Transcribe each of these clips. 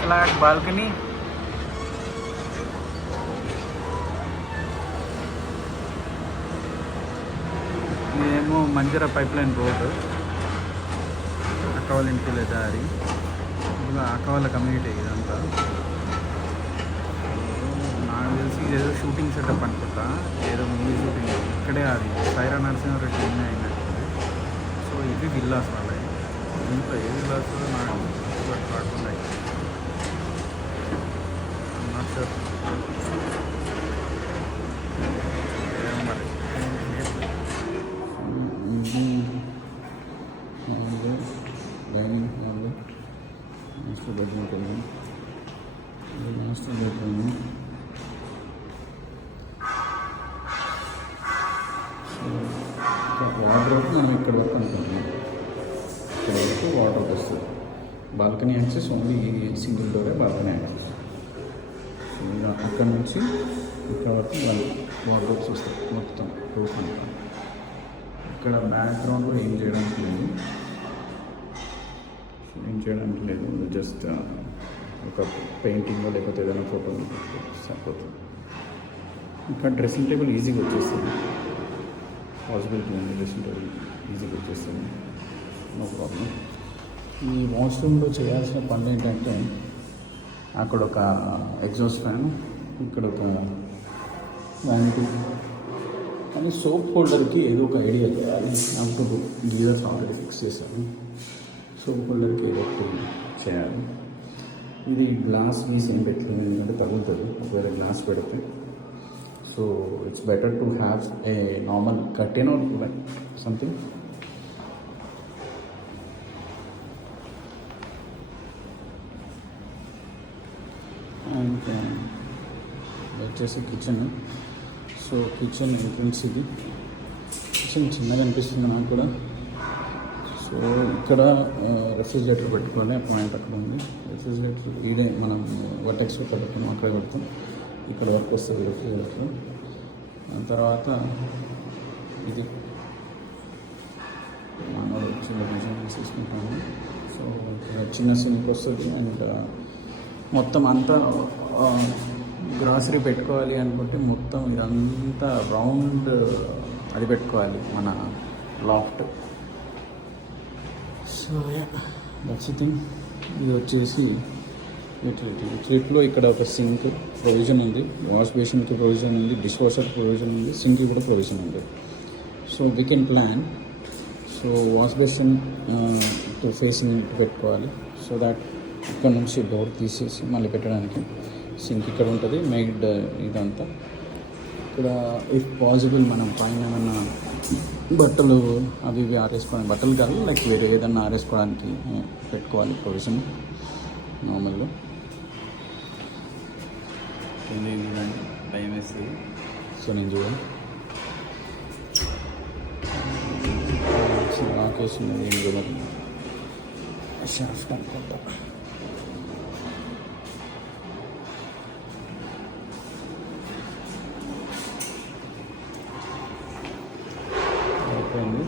Flat balcony. ఇదేమో మంజర pipe line road, అక్క వాళ్ళ ఇంటికి వెళ్ళే దారి. ఇలా అక్క వాళ్ళ కమ్యూనిటీ ఇదంతా. నాకు తెలిసి ఇదేదో షూటింగ్ సెటప్ అనుకుంటా, ఏదో మూవీ షూటింగ్ ఇక్కడే. అది సైరా నరసింహారెడ్డి అయినట్టుంది. సో ఇది విల్లాస్ వాళ్ళే. ఇంట్లో ఏ విల్లాస్ నాకు కాకుండా not sure. Dining hall, master bedroom కలిగి, మాస్టర్ బెడ్రూమ్. వాటర్ మనం ఇక్కడ వరకు అనుకుంటున్నాం, ఇక్కడ వరకు వాటర్ వస్తుంది. బాల్కనీ యాక్సెస్ ఓన్లీ సింగిల్ డోరే బాల్కనీ యాక్సెస్. ఇలా అక్కడ నుంచి ఇక్కడ వరకు వాటర్ వస్తాయి మొత్తం రూఫ్ అంతా. ఇక్కడ బ్యాక్గ్రౌండ్ కూడా ఏం చేయడానికి లేదు, జస్ట్ ఒక పెయింటింగ్ లేకపోతే ఏదైనా ఫోటో సరిపోతుంది. ఇంకా డ్రెస్సింగ్ టేబుల్ ఈజీగా వచ్చేస్తుంది, పాసిబిలిటీ ఉంది. డ్రెస్సింగ్ టేబుల్ ఈజీగా వచ్చేస్తుంది, నో ప్రాబ్లం. ఈ వాష్రూమ్లో చేయాల్సిన పనులు ఏంటంటే, అక్కడ ఒక ఎగ్జాస్ట్ ఫ్యాన్, ఇక్కడ ఒక వ్యానిటీ, కానీ సోప్ హోల్డర్కి ఏదో ఒక ఐడియా చేయాలి. నాకు గీజర్స్ ఆల్రెడీ ఫిక్స్ చేశాను. సోప్ హోల్డర్కి ఏదో ఒకటి చేయాలి. ఇది గ్లాస్ గీస్ ఏం పెట్టలేదు, ఎందుకంటే తగులుతుంది ఒకవేళ గ్లాస్ పెడితే. So it's better to have a normal curtain or something. And వచ్చేసి కిచెన్. సో కిచెన్ ఎంట్రన్స్ ఇది. కిచెన్ చిన్నగా అనిపిస్తుంది నాకు కూడా. సో ఇక్కడ రెఫ్రిజిరేటర్ పెట్టుకోవాలి, పాయింట్ అక్కడ ఉంది. రెఫ్రిజిరేటర్ ఇదే మనం వర్టెక్స్లో పెట్టుకున్నాం, అక్కడే పెడతాం. ఇక్కడ వర్క్ వస్తుంది రెఫ్రిజిరేటర్. దాని తర్వాత ఇది మనం చిన్న డిజైన్ తీసుకుంటాము. సో చిన్న సింక్ వస్తుంది. అండ్ మొత్తం అంతా గ్రాసరీ పెట్టుకోవాలి అనుకుంటే మొత్తం ఇదంతా రౌండ్ అది పెట్టుకోవాలి, మన లాఫ్ట్. So that's thing. ఇది వచ్చేసి యూటిలిటీలో ఇక్కడ ఒక సింక్ ప్రొవిజన్ ఉంది, వాష్ బేసిన్కి ప్రొవిజన్ ఉంది, డిష్ వాషర్ ప్రొవిజన్ ఉంది, సింక్కి కూడా ప్రొవిజన్ ఉంది. So we can plan. So wash basin to facing పెట్టుకోవాలి, సో దాట్ ఇక్కడ నుంచి డోర్ తీసేసి మళ్ళీ పెట్టడానికి. సింక్ ఇక్కడ ఉంటుంది, మేడ్ ఇదంతా. ఇక్కడ ఇఫ్ పాసిబుల్ మనం పైన ఏమన్నా బట్టలు అవి ఇవి ఆరేసుకోవడానికి, బట్టలు కాదు లైక్ వేరే ఏదన్నా ఆరేసుకోవడానికి పెట్టుకోవాలి ప్రొవిజన్ నార్మల్గా. భయం వేస్తుంది. సో నేను చూడండి ఆకేషన్ ఏం చూడాలి, షాఫ్ట్ అనుకుంటా. అయిపోయింది,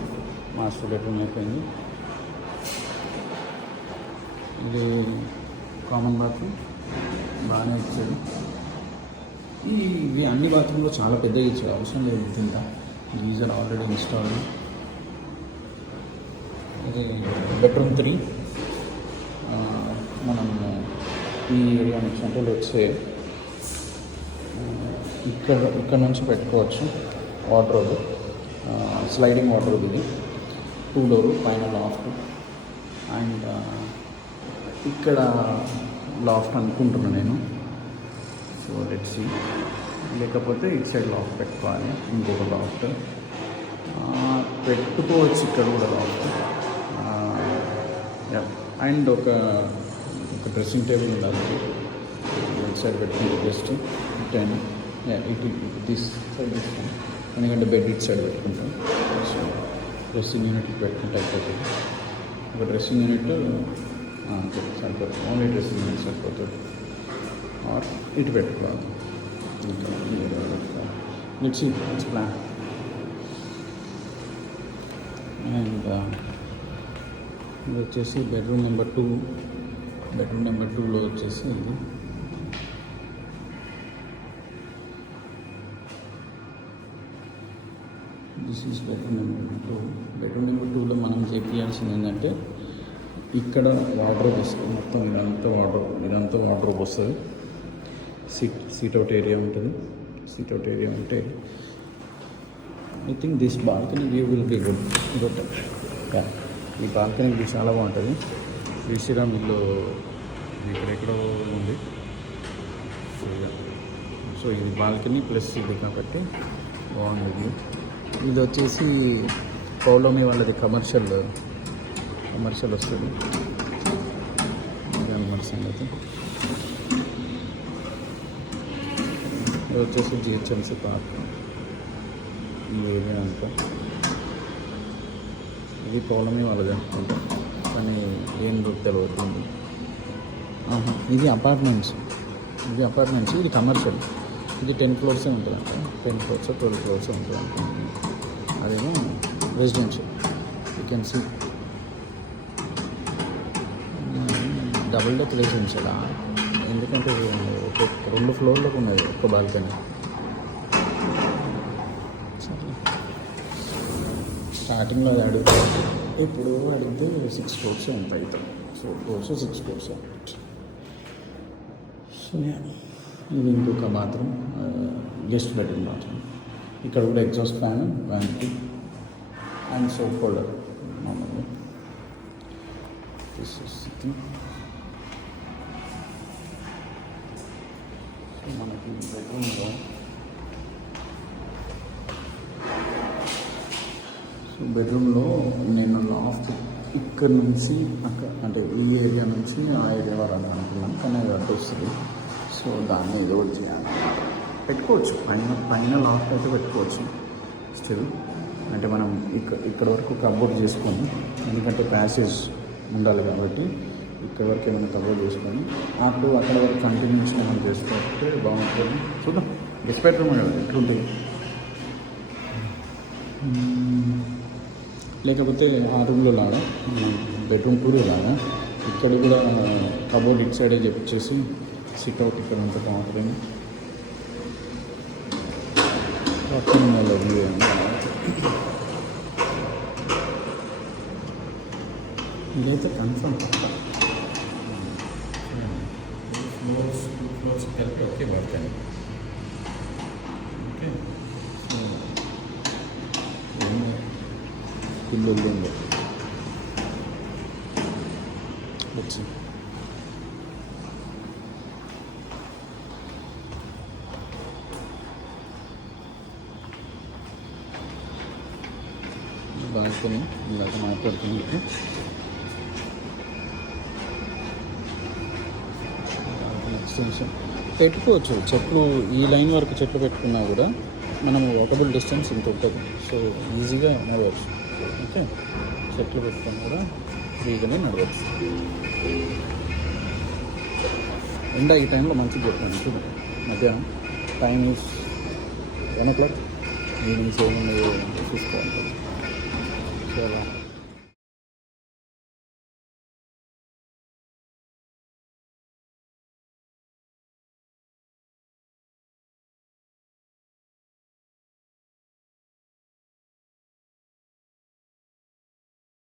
మాస్టర్ బెడ్రూమ్ అయిపోయింది. ఇది కామన్ బాత్రూమ్ బాగానే ఇచ్చాడు. ఇవి అన్ని బాత్రూంలో చాలా పెద్దగా ఇచ్చాడు, అవసరం లేదు ఇంత. Geyser already install. ఇది బెడ్రూమ్ 3. మనం ఈ ఏరియా నుంచి అంటే వచ్చే ఇక్కడ నుంచి పెట్టుకోవచ్చు వార్డ్రోబ్, స్లైడింగ్ వార్డ్రోబ్. ఇది 2 డోర్, పైన లాఫ్ట్. అండ్ ఇక్కడ లాఫ్ట్ అనుకుంటున్నాను నేను. So let's see. లేకపోతే ఇటు సైడ్ లాఫ్ట్ పెట్టుకోవాలి, ఇంకొక లాఫ్ట్ పెట్టుకోవచ్చు ఇక్కడ కూడా లాఫ్ట్. అండ్ ఒక డ్రెస్సింగ్ టేబుల్ ఉండాలి ఇటు సైడ్ పెట్టుకుంటే జస్ట్ 10. ఇటు దిస్ సైడ్ పెట్టుకుంటాం, ఎందుకంటే బెడ్ ఇటు సైడ్ పెట్టుకుంటాం. సో డ్రెస్సింగ్ యూనిట్ పెట్టుకుంటే అయిపోతుంది. ఒక డ్రెస్సింగ్ యూనిట్ సరిపోతుంది, ఓన్లీ డ్రెస్సింగ్ యూనిట్ సరిపోతుంది. ఆర్ ఇటు పెట్టుకోవాలి, ఇంకా లెట్స్ సీ ప్లాన్. అండ్ ఇది వచ్చేసి బెడ్రూమ్ నెంబర్ 2. బెడ్రూమ్ నెంబర్ 2లో వచ్చేసి ఇది this is bedroom number 2. Bedroom number 2లో మనం చేయాల్సింది ఏంటంటే ఇక్కడ వార్డ్రోబ్ వస్తుంది. మొత్తం ఇదంతా వార్డ్రోబ్ వస్తుంది. సీట్అవుట్ ఏరియా ఉంటుంది. సీట్అవుట్ ఏరియా ఉంటే I think this balcony view will be good. ఈ బాల్కనీ వ్యూ చాలా బాగుంటుంది. శ్రీశ్రీరామ్ ఇల్లు ఎక్కడెక్కడో ఉంది. సో ఇది బాల్కనీ ప్లస్ ఇది కాబట్టి బాగుంది. ఇది వచ్చేసి పౌర్ణమి వాళ్ళది కమర్షియల్ వస్తుంది. ఇది సంగతి. ఇది వచ్చేసి జిహెచ్ఎంసీ పార్క్. అంతా ఇది పౌర్ణమి వాళ్ళది అనుకుంటా, కానీ ఏం తెలియదు. ఇది అపార్ట్మెంట్స్. ఇది కమర్షియల్. ఇది 10 floors ఉంటుంది. 10 floors 12 floors ఉంటుంది. అదేమో residential. You can see double deck residential. ఎందుకంటే ఒక 2 floorలకు ఉన్నది ఒక్క బాల్కనీ. స్టార్టింగ్లో అది అడిగితే ఇప్పుడు అడిగితే 6 crores ఉంటాయి. 4 crores 6 crores. సో ఇది ఇంకొక బాత్రూమ్, గెస్ట్ బెడ్రూమ్ బాత్రూమ్. ఇక్కడ కూడా exhaust fan, vanity and soap holder మామూలుగా. మనకి బెడ్రూమ్లో నేను లాఫ్ట్ ఇక్కడ నుంచి అంటే ఈ ఏరియా నుంచి ఆ ఏరియా వరకు అనుకున్నాను, కానీ అది అడ్డు వస్తుంది. సో దాన్ని ఏదో చేయాలి. పెట్టుకోవచ్చు, పైన లాఫ్ట్ అయితే పెట్టుకోవచ్చు స్టిల్. అంటే మనం ఇక్కడ వరకు కబోర్డ్ చేసుకొని, ఎందుకంటే ప్యాసేజ్ ఉండాలి కాబట్టి ఇక్కడ వరకు ఏమైనా కబోర్డ్ చేసుకొని అక్కడ వరకు కంటిన్యూషన్ మనం చేసుకోకపోతే బాగుంటుంది. చూద్దాం. గెస్ట్ బెడ్రూమ్ కదా ఎట్లుంటుంది. లేకపోతే ఆ రూమ్లో లాగా బెడ్రూమ్ 2 లాగా ఇక్కడ కూడా కబోర్డ్ ఇటు సైడే చెప్పేసి సిట్అవుట్ ఇక్కడ ఉంటే బాగుంటుంది. ఇదైతే కన్ఫర్మ్. ఫ్లోర్స్ కలిపి ఓకే పడతాయి. ఓకే, ఇల్లు ఉంది వచ్చి బాల్కనీ ఇలాగ మాట్లాడుతుంది. ఎక్స్టెన్షన్ పెట్టుకోవచ్చు. చెట్లు ఈ లైన్ వరకు చెట్లు పెట్టుకున్నా కూడా మనం వాకబుల్ డిస్టెన్స్ ఇంత ఉంటుంది. సో ఈజీగా నడవచ్చు. ఓకే, చెట్లు పెట్టుకున్నా కూడా ఫ్రీగానే నడవచ్చు. ఎండ ఈ టైంలో మంచిగా పెట్టుకోండి. చూడండి, మధ్యాహ్నం టైం ఈజ్ 1 o'clock, ఈవినింగ్ 7 చూసుకోవాలి. సో అలా